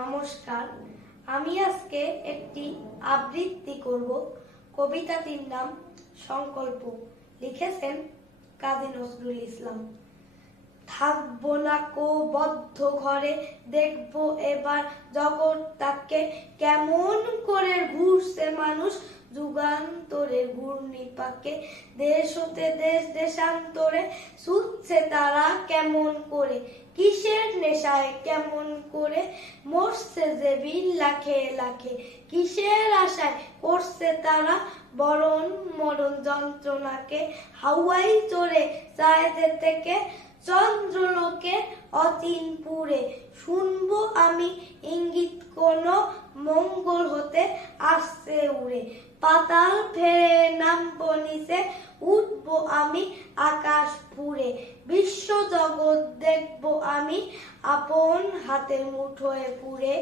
নমস্কার, আমি আজকে একটি আবৃত্তি করব। কবিতাটির নাম সংকল্প। লিখেছেন কাজী নজরুল ইসলাম। থাকবো না কো বদ্ধ ঘরে, দেখবো এবার জগৎটাকে কেমন করে ঘুরছে মানুষ যুগান্তরের ঘূর্ণিপাকে। দেশ হতে দেশ দেশান্তরে ছুটছে তারা কেমন করে, কিসের নেশায় কেমন করে মরছে যে বিন লাখে লাখে, কিসের আশায় করছে তারা বরণ মরণ যন্ত্রণাকে। হাওয়াই চড়ে যায় যে থেকে চন্দ্রলোকে অচিনপুরে, শুনবো আমি ইঙ্গিত কোন মঙ্গল হতে আসছে উড়ে। পাতাল ফেরে নামবো নিচে, উঠবো আমি আকাশ পুরে, বিশ্ব জগৎ দেখবো আমি আপন হাতের মুঠোয় পুরে।